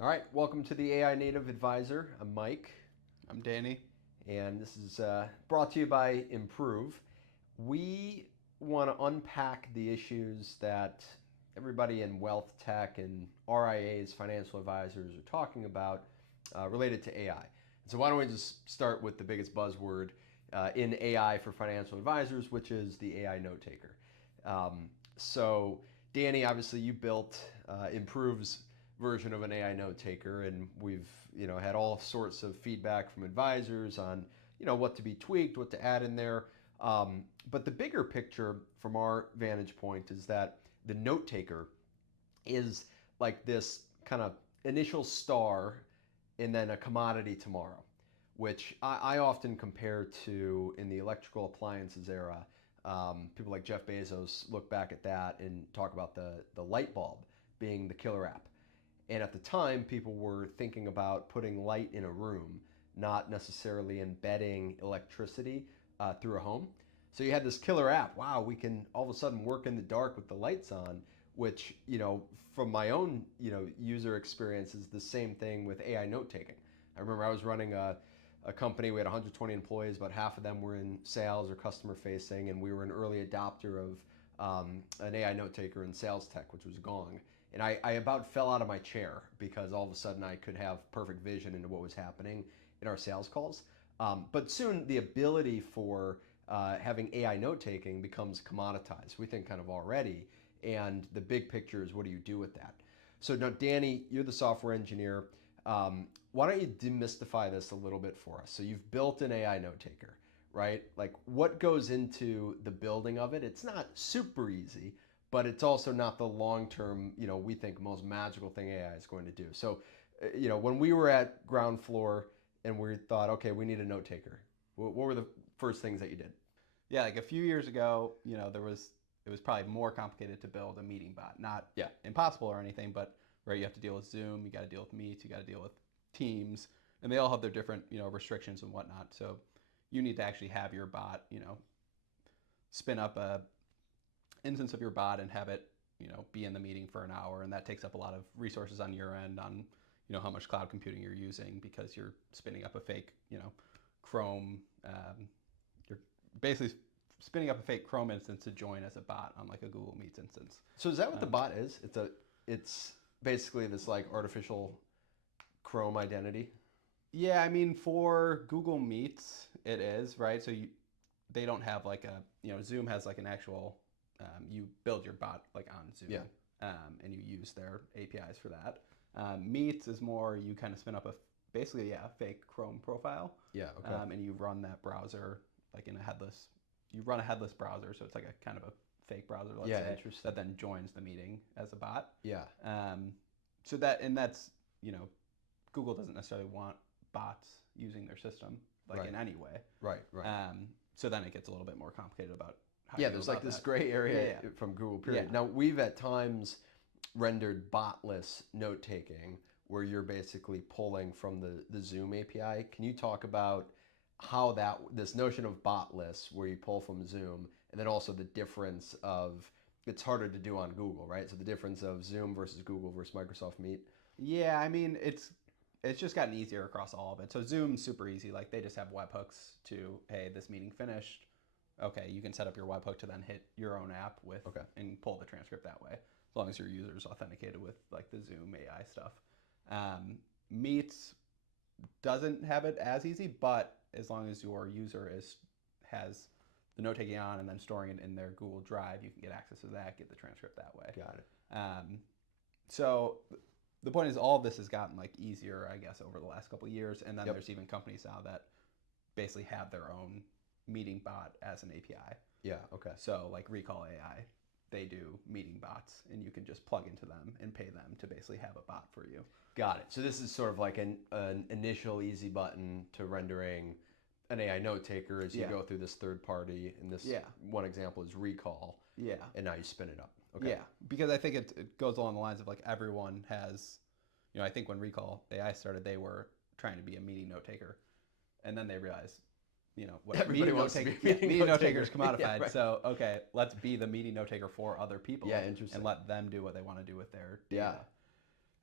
All right, welcome to the AI Native Advisor. I'm Mike, I'm Danny. and this is brought to you by Impruve. We want to unpack the issues that everybody in wealth tech and RIAs, financial advisors, are talking about related to AI. And so, why don't we just start with the biggest buzzword in AI for financial advisors, which is the AI note taker. So, Danny, obviously, you built Improve's version of an AI note taker, and we've had all sorts of feedback from advisors on what to be tweaked, what to add in there. But the bigger picture from our vantage point is that the note taker is like this kind of initial star and then a commodity tomorrow, which I often compare to in the electrical appliances era. People like Jeff Bezos look back at that and talk about the light bulb being the killer app. And at the time, people were thinking about putting light in a room, not necessarily embedding electricity through a home. So you had this killer app. Wow, we can all of a sudden work in the dark with the lights on, which, from my own, user experience is the same thing with AI note taking. I remember I was running a company. We had 120 employees, about half of them were in sales or customer facing, and we were an early adopter of an AI note taker in sales tech, which was Gong. And I about fell out of my chair because all of a sudden I could have perfect vision into what was happening in our sales calls. But soon the ability for having AI note taking becomes commoditized, we think kind of already. And the big picture is what do you do with that? So now, Danny, you're the software engineer. Why don't you demystify this a little bit for us? So you've built an AI note taker, right? Like what goes into the building of it? It's not super easy, but it's also not the long term, we think most magical thing AI is going to do. So, when we were at ground floor and we thought, okay, we need a note taker, what were the first things that you did? Yeah, like a few years ago, it was probably more complicated to build a meeting bot. Not Yeah. impossible or anything, but where you have to deal with Zoom, you got to deal with Meet, you got to deal with Teams, and they all have their different, restrictions and whatnot. So you need to actually have your bot, spin up a instance of your bot and have it, be in the meeting for an hour, and that takes up a lot of resources on your end on, how much cloud computing you're using because you're spinning up a fake, Chrome. You're basically spinning up a fake Chrome instance to join as a bot on like a Google Meets instance. So is that what the bot is? It's basically this like artificial Chrome identity. Yeah, I mean for Google Meets it is right. They don't have like a Zoom has like an actual you build your bot like on Zoom, Yeah. and you use their APIs for that. Meets is more you kind of spin up basically a fake Chrome profile. Yeah. Okay. And you run that browser like in a headless. You run a headless browser, so it's like a kind of a fake browser, let's Yeah. say, Interesting. that then joins the meeting as a bot. Yeah. So that's Google doesn't necessarily want bots using their system like Right. in any way. Right. Right. So then it gets a little bit more complicated about how Yeah, you go there's like about this that. gray area Yeah, from Google, period. yeah. Now, we've at times rendered botless note taking where you're basically pulling from the Zoom API. Can you talk about how this notion of botless where you pull from Zoom and then also the difference of it's harder to do on Google, right? So the difference of Zoom versus Google versus Microsoft Meet. Yeah, I mean it's just gotten easier across all of it. So Zoom's super easy. Like they just have webhooks to, hey, this meeting finished. Okay, you can set up your webhook to then hit your own app with Okay. and pull the transcript that way, as long as your user is authenticated with like the Zoom AI stuff. Meets doesn't have it as easy, but as long as your user has the note taking on and then storing it in their Google Drive, you can get access to that, get the transcript that way. Got it. So the point is, all of this has gotten like easier, I guess, over the last couple of years, and then Yep. there's even companies now that basically have their own meeting bot as an API. Yeah. Okay. So like Recall AI, they do meeting bots, and you can just plug into them and pay them to basically have a bot for you. Got it. So this is sort of like an initial easy button to rendering an AI note taker as you Yeah. go through this third party. And this Yeah. one example is recall. Yeah. And now you spin it up. Okay. Yeah, because I think it goes along the lines of like everyone has, I think when Recall AI started, they were trying to be a meeting note taker, and then they realized, what Everybody wants to be a meeting meeting note note taker is taker. commodified. Yeah, right. So okay, let's be the meeting note taker for other people. Yeah, interesting. And let them do what they want to do with their data.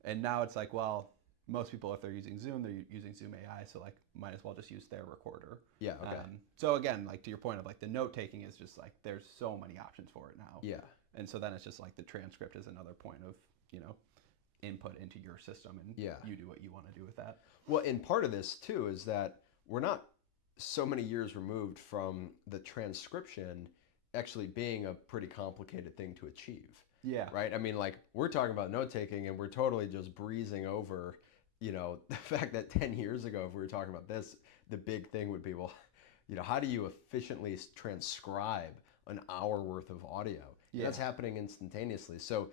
Yeah. And now it's like, well, most people, if they're using Zoom, they're using Zoom AI, so like might as well just use their recorder. Yeah. Okay. So again, like to your point of like the note taking is just like there's so many options for it now. Yeah. And so then it's just like the transcript is another point of, input into your system, and Yeah. you do what you want to do with that. Well, and part of this too is that we're not so many years removed from the transcription actually being a pretty complicated thing to achieve. Yeah. Right? I mean, like we're talking about note taking and we're totally just breezing over, the fact that 10 years ago, if we were talking about this, the big thing would be, well, how do you efficiently transcribe an hour worth of audio? Yeah. That's happening instantaneously. So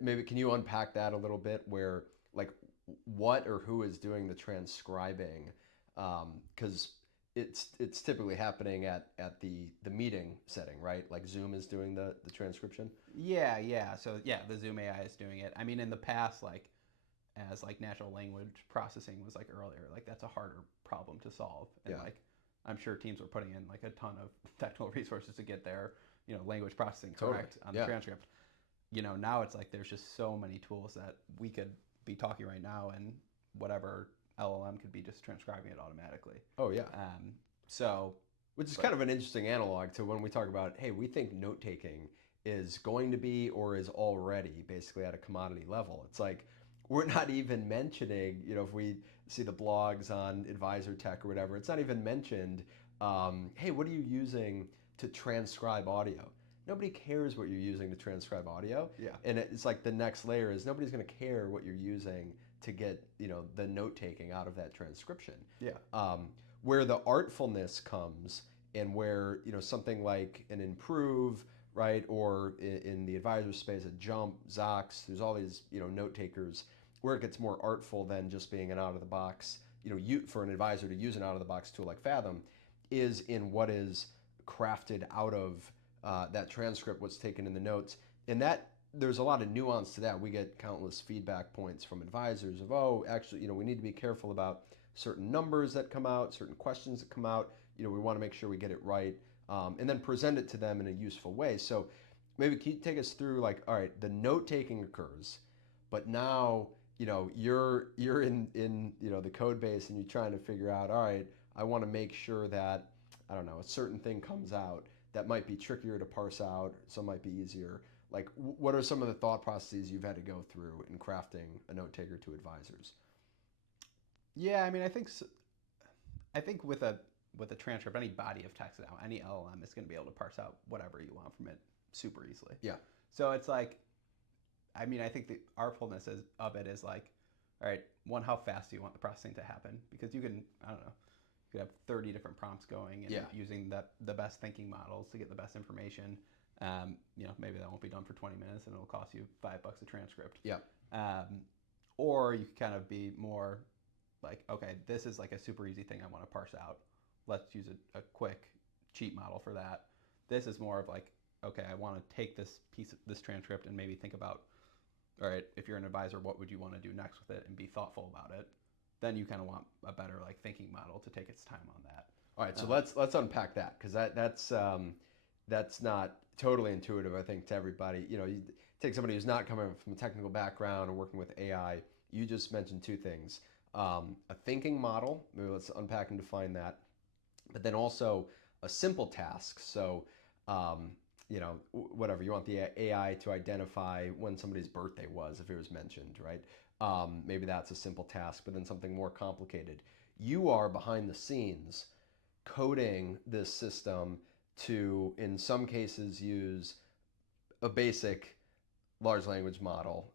maybe can you unpack that a little bit where like what or who is doing the transcribing? Because it's typically happening at the meeting setting, right? Like Zoom is doing the transcription. Yeah. So yeah, the Zoom AI is doing it. I mean, in the past, like as like natural language processing was like earlier, like that's a harder problem to solve. And Yeah. like I'm sure teams were putting in like a ton of technical resources to get their, language processing correct on the transcript. Now it's like there's just so many tools that we could be talking right now, and whatever LLM could be just transcribing it automatically. Oh yeah. So Which is kind of an interesting analog to when we talk about, hey, we think note taking is going to be or is already basically at a commodity level. It's like we're not even mentioning, if we see the blogs on Advisor Tech or whatever, it's not even mentioned, hey, what are you using to transcribe audio? Nobody cares what you're using to transcribe audio. Yeah. And it's like the next layer is nobody's going to care what you're using to get, the note taking out of that transcription. Yeah. Where the artfulness comes and where, something like an Impruve, right, or in the advisor space, a Jump, Zox, there's all these, note takers where it gets more artful than just being an out of the box, for an advisor to use an out of the box tool like Fathom, is in what is crafted out of that transcript, what's taken in the notes. And that there's a lot of nuance to that. We get countless feedback points from advisors of, oh, actually, we need to be careful about certain numbers that come out, certain questions that come out. We want to make sure we get it right, and then present it to them in a useful way. So maybe can you take us through like, all right, the note taking occurs, but now you're in the code base and you're trying to figure out, all right, I want to make sure that I don't know a certain thing comes out that might be trickier to parse out, some might be easier. Like, what are some of the thought processes you've had to go through in crafting a note taker to advisors? Yeah, I mean, I think with a transcript, any body of text now, any LLM is going to be able to parse out whatever you want from it super easily. Yeah. So it's like, I mean, I think the artfulness of it is like, all right, one, how fast do you want the processing to happen? Because you can, I don't know, you could have 30 different prompts going and using the best thinking models to get the best information. Maybe that won't be done for 20 minutes and it'll cost you $5 a transcript. Yeah. Or you can kind of be more like, okay, this is like a super easy thing I want to parse out. Let's use a quick cheat model for that. This is more of like, okay, I want to take this transcript and maybe think about, all right, if you're an advisor, what would you want to do next with it and be thoughtful about it? Then you kind of want a better like thinking model to take its time on that. All right, so let's unpack that because that's not totally intuitive, I think, to everybody. You take somebody who's not coming from a technical background or working with AI. You just mentioned two things: a thinking model. Maybe let's unpack and define that, but then also a simple task. So, whatever you want the AI to identify when somebody's birthday was, if it was mentioned, right? Maybe that's a simple task, but then something more complicated. You are behind the scenes coding this system to, in some cases, use a basic large language model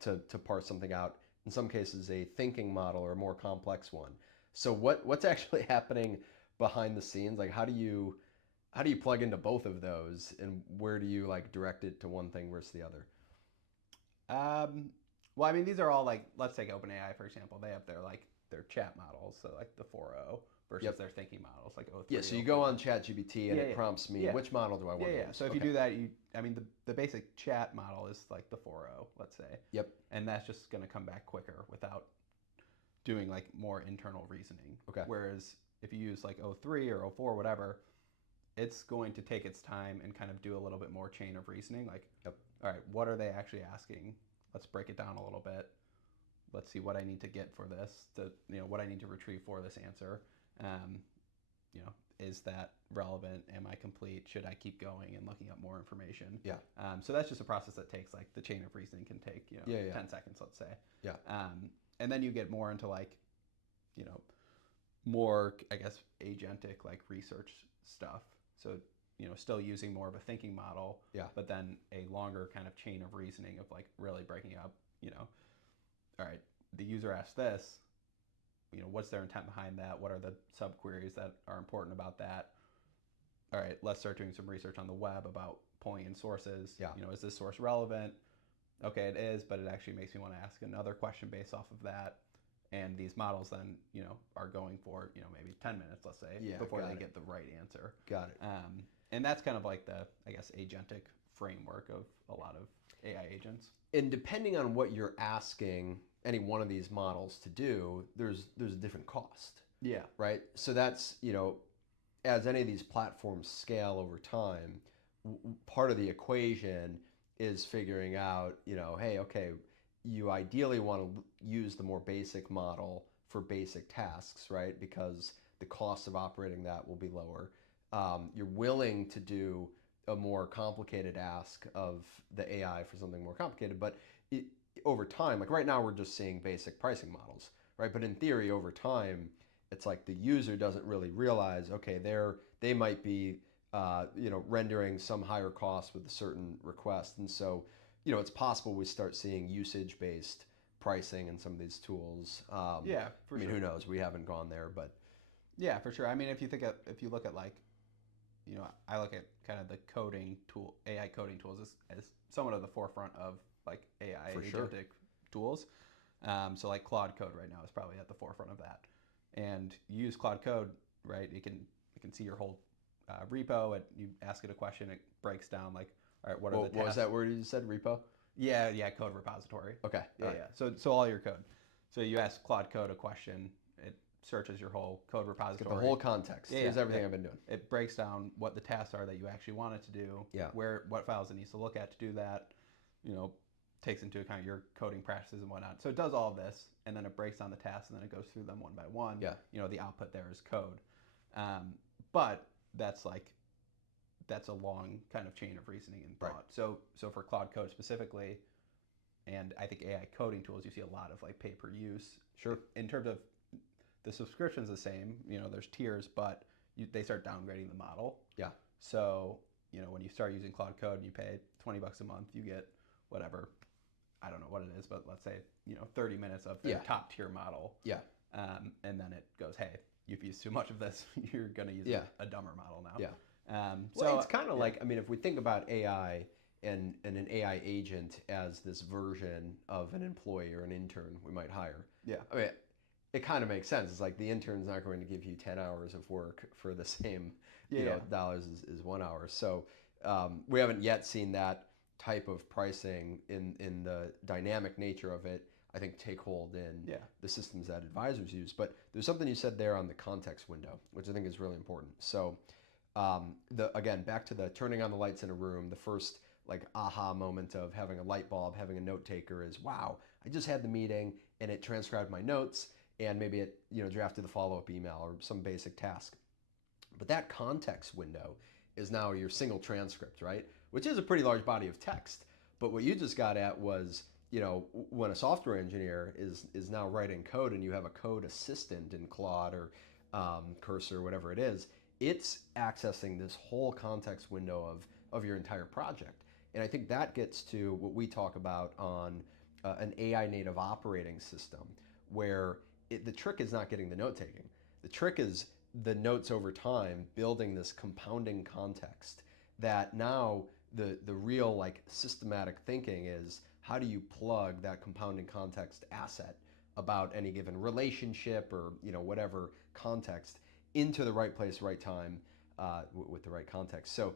to parse something out. In some cases, a thinking model or a more complex one. So what's actually happening behind the scenes? Like how do you plug into both of those, and where do you like direct it to one thing versus the other? Well, I mean, these are all like, let's take OpenAI for example. They have their chat models, so like the 4.0 versus their thinking models, like 0.3. Yeah, so you go on ChatGPT and it prompts me, which model do I want to use? So if you do that, the basic chat model is like the 4.0, let's say. Yep. And that's just going to come back quicker without doing like more internal reasoning. Okay. Whereas if you use like 0.3 or 0.4, whatever, it's going to take its time and kind of do a little bit more chain of reasoning. Like, all right, what are they actually asking? Let's break it down a little bit. let's see what I need to get for this, what I need to retrieve for this answer. Um, is that relevant? Am I complete? Should I keep going and looking up more information? Yeah. So that's just a process that takes, like, the chain of reasoning can take, Yeah. 10 seconds, let's say. Yeah. And then you get more into, like, you know, more, I guess, agentic, like, research stuff. So, still using more of a thinking model, Yeah. but then a longer kind of chain of reasoning of, like, really breaking up, all right, the user asked this, what's their intent behind that? What are the subqueries that are important about that? All right, let's start doing some research on the web about pulling in sources. Yeah. Is this source relevant? Okay, it is, but it actually makes me want to ask another question based off of that. And these models then, are going for, maybe 10 minutes, let's say, before they get the right answer. Got it. And that's kind of like the, I guess, agentic framework of a lot of AI agents. And depending on what you're asking any one of these models to do, there's a different cost. Yeah. Right? So that's, as any of these platforms scale over time, part of the equation is figuring out, hey, okay, you ideally want to use the more basic model for basic tasks, right? Because the cost of operating that will be lower. You're willing to do a more complicated ask of the AI for something more complicated, but over time, like right now, we're just seeing basic pricing models, right? But in theory, over time, it's like the user doesn't really realize, okay, they might be, rendering some higher cost with a certain request, and so, it's possible we start seeing usage-based pricing in some of these tools. Yeah, for sure. Who knows? We haven't gone there, but yeah, for sure. I mean, if you look at like, I look at kind of the AI coding tools as somewhat of the forefront of, like, AI agentic tools. So like Claude Code right now is probably at the forefront of that. And you use Claude Code, right? It can see your whole repo, and you ask it a question, it breaks down, like, all right, what are the tasks? What was that word you said? Repo? Yeah, code repository. Okay. Yeah. So all your code. So you ask Claude Code a question, it searches your whole code repository. Get the whole context. Here's everything I've been doing. It breaks down what the tasks are that you actually want it to do. Yeah. What files it needs to look at to do that. Takes into account your coding practices and whatnot. So it does all of this, and then it breaks down the tasks, and then it goes through them one by one. Yeah. The output there is code. But that's a long kind of chain of reasoning and thought. Right. So for Claude Code specifically, and I think AI coding tools, you see a lot of, like, pay per use. Sure. In terms of the subscription's the same, there's tiers, but they start downgrading the model. Yeah. So, when you start using Claude Code and you pay $20 a month, you get whatever, I don't know what it is, but let's say, 30 minutes of their top tier model. Yeah. And then it goes, hey, you've used too much of this. You're going to use a dumber model now. Yeah. So well, it's kind of like, I mean, if we think about AI and an AI agent as this version of an employee or an intern we might hire. Yeah. I mean, it kind of makes sense. It's like the intern's not going to give you 10 hours of work for the same dollars as 1 hour. So we haven't yet seen that type of pricing in the dynamic nature of it, I think, take hold in the systems that advisors use. But there's something you said there on the context window, which I think is really important. So again, back to the turning on the lights in a room, the first, like, aha moment of having a light bulb, having a note taker is, wow, I just had the meeting and it transcribed my notes, and maybe it drafted the follow-up email or some basic task. But that context window is now your single transcript, right? Which is a pretty large body of text. But what you just got at was, when a software engineer is now writing code and you have a code assistant in Claude or Cursor, whatever it is, it's accessing this whole context window of your entire project. And I think that gets to what we talk about on an AI native operating system, where the trick is not getting the note taking. The trick is the notes over time, building this compounding context that now the real, like, systematic thinking is, how do you plug that compounding context asset about any given relationship or whatever context into the right place, right time, with the right context. So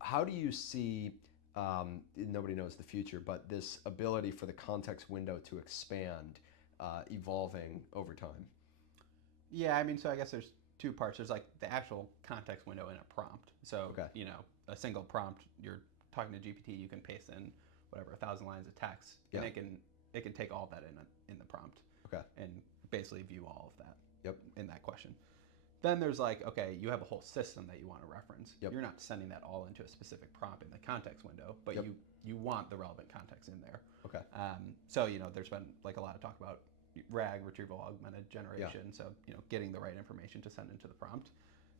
how do you see, nobody knows the future, but this ability for the context window to expand, evolving over time? Yeah, I mean, so I guess there's two parts. There's, like, the actual context window in a prompt. So, a single prompt, you're talking to GPT, you can paste in whatever, 1,000 lines of text, and it can it can take all that in the prompt. Okay. And basically view all of that. Yep. In that question. Then there's like, okay, you have a whole system that you want to reference. Yep. You're not sending that all into a specific prompt in the context window, but Yep. you want the relevant context in there. Okay. So there's been like a lot of talk about RAG, retrieval augmented generation. So getting the right information to send into the prompt.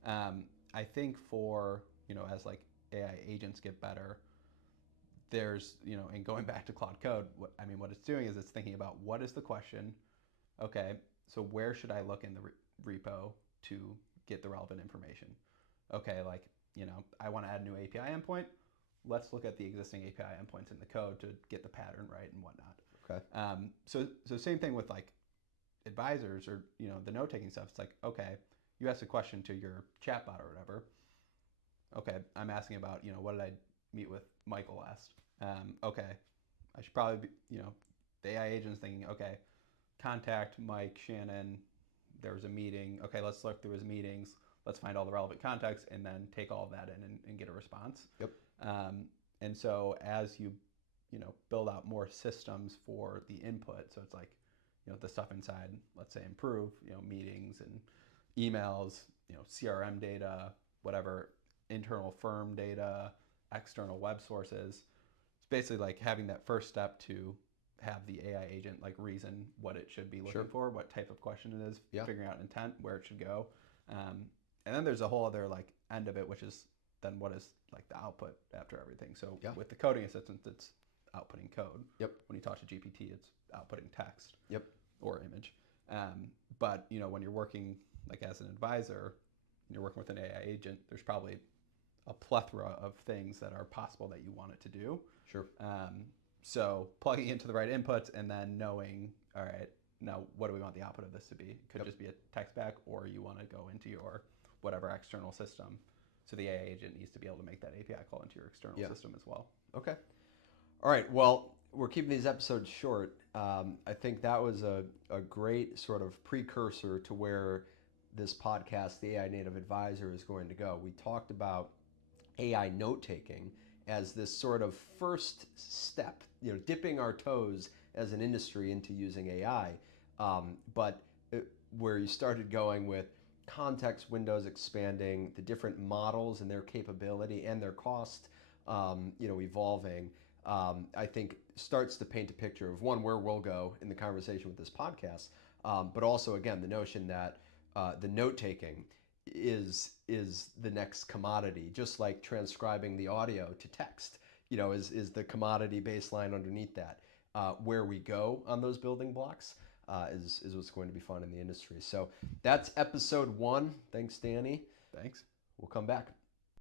I think for as like AI agents get better, there's and going back to Claude Code, what it's doing is it's thinking about what is the question. Okay, so where should I look in the repo to get the relevant information? Okay, like I want to add a new API endpoint. Let's look at the existing API endpoints in the code to get the pattern right and whatnot. Okay. So same thing with like advisors or the note taking stuff. It's like, okay, you ask a question to your chatbot or whatever. Okay, I'm asking about what did I meet with Michael last? Okay, I should probably be the AI agent's thinking, okay, contact Mike Shannon. There was a meeting. Okay, let's look through his meetings. Let's find all the relevant context and then take all of that in and get a response. Yep. And so as you build out more systems for the input, so it's like the stuff inside, let's say Impruve, meetings and emails, CRM data, whatever, internal firm data, external web sources. It's basically like having that first step to have the AI agent like reason what it should be looking for, what type of question it is, figuring out intent, where it should go. And then there's a whole other like end of it, which is then what is like the output after everything. So with the coding assistant, it's outputting code. Yep. When you talk to GPT, it's outputting text. Yep. Or image. But when you're working like as an advisor, and you're working with an AI agent, there's probably a plethora of things that are possible that you want it to do. Sure. So plugging into the right inputs and then knowing, all right, now what do we want the output of this to be? It could just be a text back, or you want to go into your whatever external system. So the AI agent needs to be able to make that API call into your external system as well. Okay. All right. Well, we're keeping these episodes short. I think that was a great sort of precursor to where this podcast, the AI Native Advisor, is going to go. We talked about AI note-taking as this sort of first step, dipping our toes as an industry into using AI. But where you started going with context windows expanding, the different models and their capability and their cost, evolving, I think starts to paint a picture of where we'll go in the conversation with this podcast, but also again the notion that the note-taking is the next commodity, just like transcribing the audio to text, is the commodity baseline underneath that. Where we go on those building blocks is what's going to be fun in the industry. So that's episode 1. Thanks, Danny. Thanks. We'll come back.